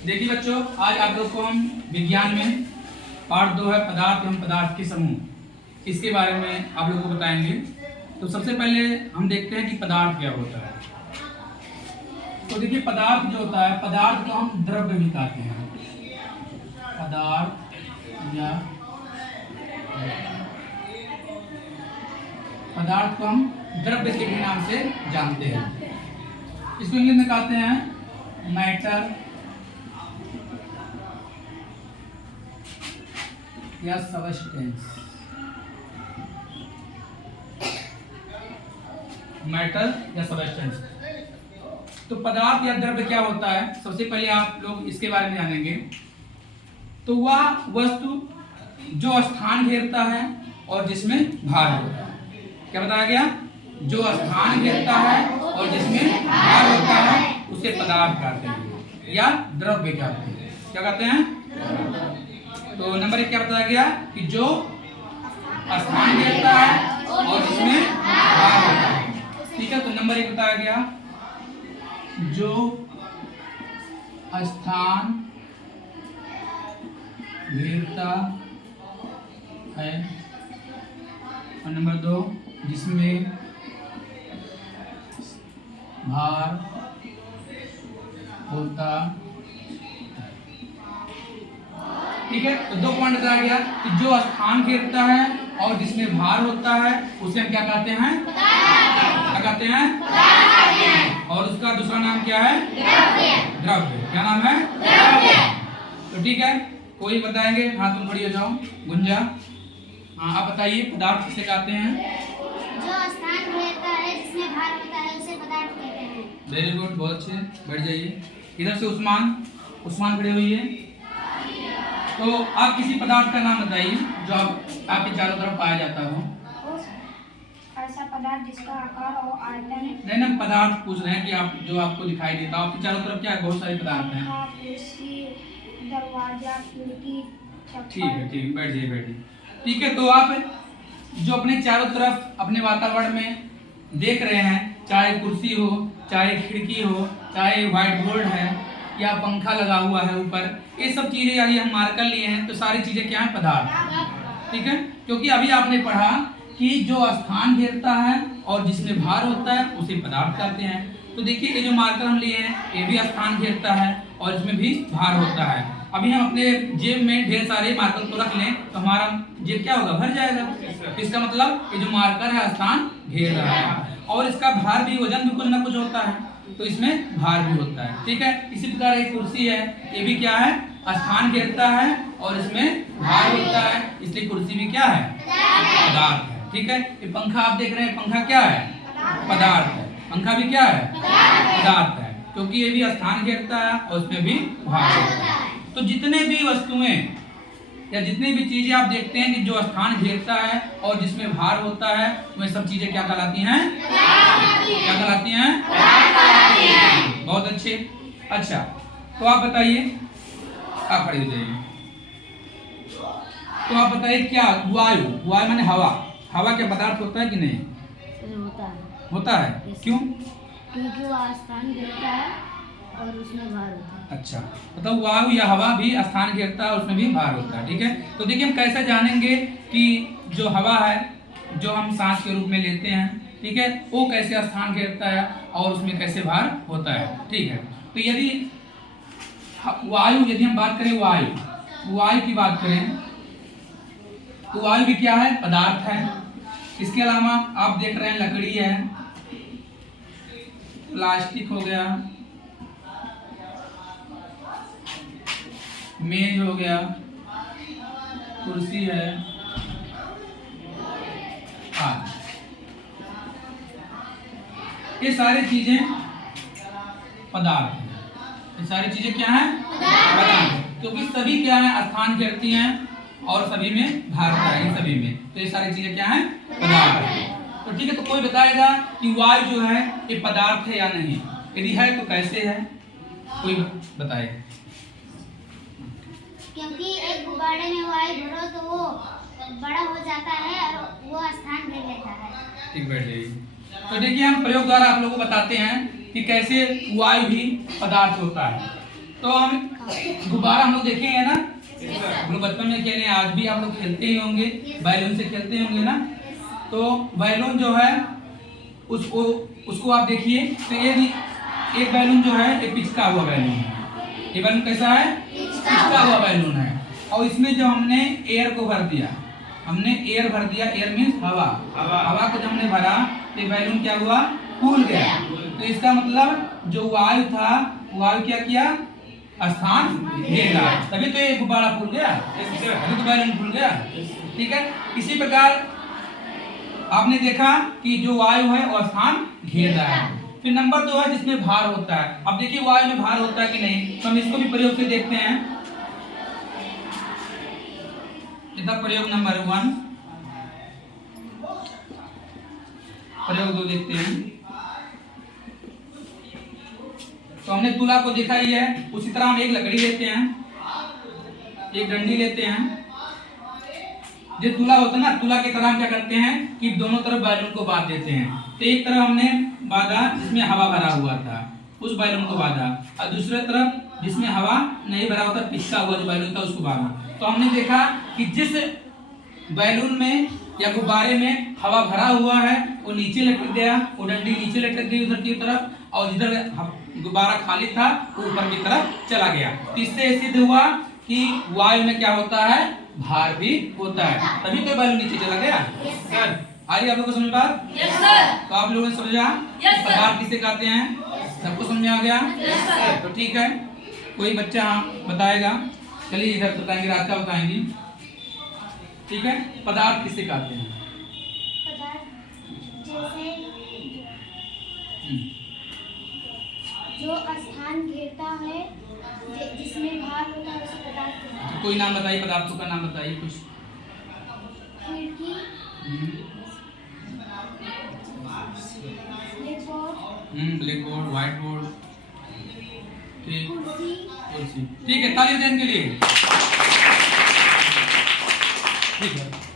देखिए बच्चों, आज आप लोग को हम विज्ञान में पार्ट 2 है पदार्थ एवं पदार्थ के समूह, इसके बारे में आप लोग को बताएंगे। तो सबसे पहले हम देखते हैं कि पदार्थ क्या होता है। तो देखिए, पदार्थ जो होता है, पदार्थ को हम द्रव्य भी कहते हैं। पदार्थ या पदार्थ को हम द्रव्य के भी नाम से जानते हैं। इसको इंग्लिश में कहते हैं मैटर या सबस्टेंस। मैटर या सबस्टेंस। तो पदार्थ या द्रव्य क्या होता है, सबसे पहले आप लोग इसके बारे में जानेंगे। तो वह वस्तु जो स्थान घेरता है और जिसमें भार होता है। क्या बताया गया? जो स्थान घेरता है और जिसमें भार होता है उसे पदार्थ कहते हैं या द्रव्य कहते हैं। क्या कहते हैं? तो नंबर 1 क्या बताया गया कि जो स्थान घेरता है और जिसमें भार होता है। ठीक है, तो नंबर 1 बताया गया जो स्थान घेरता है, और नंबर 2 जिसमें भार होता है। ठीक है, तो 2 पॉइंट बताया गया कि जो स्थान घेरता है और जिसमें भार होता है उसे हम क्या कहते हैं? क्या कहते हैं? और उसका दूसरा नाम क्या है? द्रव्य। क्या नाम है? द्रव्य। तो ठीक है, कोई बताएंगे? हाँ, तुम खड़ी हो जाओ। गुंजा, हाँ आप बताइए, पदार्थ किसे कहते हैं? जो स्थान घेरता है, जिसमें भार होता है, उसे पदार्थ कहते हैं। वेरी गुड, बहुत अच्छे, बैठ जाइए। इधर से उस्मान खड़े हुई है। तो आप किसी पदार्थ का नाम बताइए जो आपके चारों तरफ पाया जाता हो। ऐसा पदार्थ जिसका आकार और आयतन नहीं ना, पदार्थ पूछ रहे हैं कि आप जो आपको दिखाई देता हो। आपके चारों तरफ क्या है? बहुत सारे पदार्थ हैं। दरवाजा, खिड़की, ठीक है, बैठ जाइए। ठीक है, तो आप जो अपने चारों तरफ अपने वातावरण में देख रहे हैं, चाहे कुर्सी हो, चाहे खिड़की हो, चाहे व्हाइट बोर्ड है या पंखा लगा हुआ है ऊपर, ये सब चीजें यदि हम मार्कर लिए हैं तो सारी चीजें क्या है? पदार्थ। ठीक है, क्योंकि अभी आपने पढ़ा कि जो स्थान घेरता है और जिसमें भार होता है उसे पदार्थ कहते हैं। तो देखिए, ये जो मार्कर हम लिए हैं ये भी स्थान घेरता है और इसमें भी भार होता है। अभी हम अपने जेब में ढेर सारे मार्कर को रख लें तो हमारा जेब क्या होगा? भर जाएगा। इसका मतलब ये जो मार्कर है स्थान घेर रहा है और इसका भार भी, वजन भी कुछ ना कुछ होता है, तो इसमें भार भी होता है। ठीक है, इसी प्रकार एक कुर्सी है, ये भी क्या है? स्थान घेरता है और इसमें भार होता है, इसलिए कुर्सी भी क्या है? पदार्थ है। ठीक है, ये पंखा आप देख रहे हैं, पंखा क्या है? पदार्थ है। पंखा भी क्या है? पदार्थ है, क्योंकि ये भी स्थान घेरता है और उसमें भी भार होता है। तो जितने भी वस्तुएं या जितनी भी चीजें आप देखते हैं कि जो स्थान घेरता है और जिसमें भार होता है, वह सब चीजें क्या कहलाती हैं? क्या कहलाती हैं? बहुत अच्छे। अच्छा, तो आप बताइए, आप खड़े हो जाइए। तो आप बताइए, क्या वायु माने हवा क्या पदार्थ होता है कि नहीं? होता है। क्यों? क्योंकि वो स्थान घेरता है और उसमें भार होता है। अच्छा, मतलब वायु या हवा भी स्थान घेरता है और उसमें भी भार होता है। ठीक है, तो देखिए हम कैसे जानेंगे कि जो हवा है, जो हम सांस के रूप में लेते हैं, ठीक है, वो कैसे स्थान घेरता है और उसमें कैसे भार होता है। ठीक है, तो यदि हम बात करें वायु की बात करें तो वायु भी क्या है? पदार्थ है। इसके अलावा आप देख रहे हैं लकड़ी है, प्लास्टिक हो गया, मेज हो गया, कुर्सी है, आदि। ये सारी चीजें पदार्थ हैं। ये सारी चीजें क्या हैं? पदार्थ, क्योंकि सभी क्या है? स्थान घेरती हैं और सभी में भार होता है। इन सभी में तो ये सारी चीजें क्या हैं? पदार्थ है। तो ठीक है, तो कोई बताएगा कि वायु जो है ये पदार्थ है या नहीं? यदि है तो कैसे है? कोई बताए। क्योंकि एक गुब्बारे में वायु भरो तो वो बड़ा हो जाता है और वो स्थान ले लेता है। ठीक, बैठ जाइए। तो देखिए हम प्रयोग द्वारा आप लोगों को बताते हैं कि कैसे वायु भी पदार्थ होता है। तो हम गुब्बारा हम लोग देखेंगे ना, हम लोग बचपन में खेले, आज भी आप लोग खेलते ही होंगे, बैलून से खेलते ही होंगे ना। तो बैलून जो है उसको आप देखिए, तो ये एक बैलून जो है ये पिचका हुआ बैलून है। ये बैलून कैसा है? पिचका हुआ बैलून है। और इसमें जो हमने एयर को भर दिया, हमने एयर भर दिया, एयर मीन्स हवा, हवा को जब हमने भरा तो बैलून क्या हुआ? फूल गया। तो इसका मतलब जो वायु था, वायु क्या किया? स्थान घेरा, तभी तो ये गुब्बारा फूल गया, तभी तो बैलून फूल गया। ठीक है, इसी प्रकार आपने देखा कि जो वायु है वो स्थान घेर रहा है। फिर नंबर 2 है जिसमें भार होता है। अब देखिए वायु में भार होता है कि नहीं, तो हम इसको भी प्रयोग से देखते हैं। इधर प्रयोग नंबर 1, प्रयोग 2 देखते हैं। तो हमने तुला को देखा ही है, उसी तरह हम एक लकड़ी लेते हैं, एक डंडी लेते हैं। जो तुला होता है ना, तुला की तरह हम क्या करते हैं कि दोनों तरफ बैलून को बांध देते हैं। तो एक तरफ हमने बांधा जिसमें हवा भरा हुआ था, उस बैलून को बांधा, और दूसरे तरफ जिसमें हवा नहीं भरा होता, पिचका हुआ जो बैलून था उसको बांधा। तो हमने देखा कि जिस बैलून में या गुब्बारे में हवा भरा हुआ है वो नीचे लटक गया, वो डंडी नीचे लटक गई उधर की तरफ, और जिधर गुब्बारा खाली था वो ऊपर की तरफ चला गया। तो इससे सिद्ध हुआ कि वायु में क्या होता है? भार भी होता है, तभी तो बैलून नीचे चला गया। सर आइए आप लोगों को समझ बात? Yes sir. तो आप लोगों ने समझा पदार्थ किसे कहते हैं? सबको समझ में आ गया? Yes sir. तो ठीक है, कोई बच्चा बताएगा? चलिए इधर बताएंगे, राधिका बताएंगी। ठीक है, पदार्थ किसे कहते हैं? पदार्थ जैसे जो स्थान घेरता है, जिसमें भार होता है, उसे पदार्थ कहते हैं। तो कोई नाम बताइए, पदार्थों का नाम बताइए कुछ। खिड़की, ब्लैक बोर्ड, व्हाइट बोर्ड, ठीक, कुर्सी। ठीक है, ताली देने के लिए। ठीक है।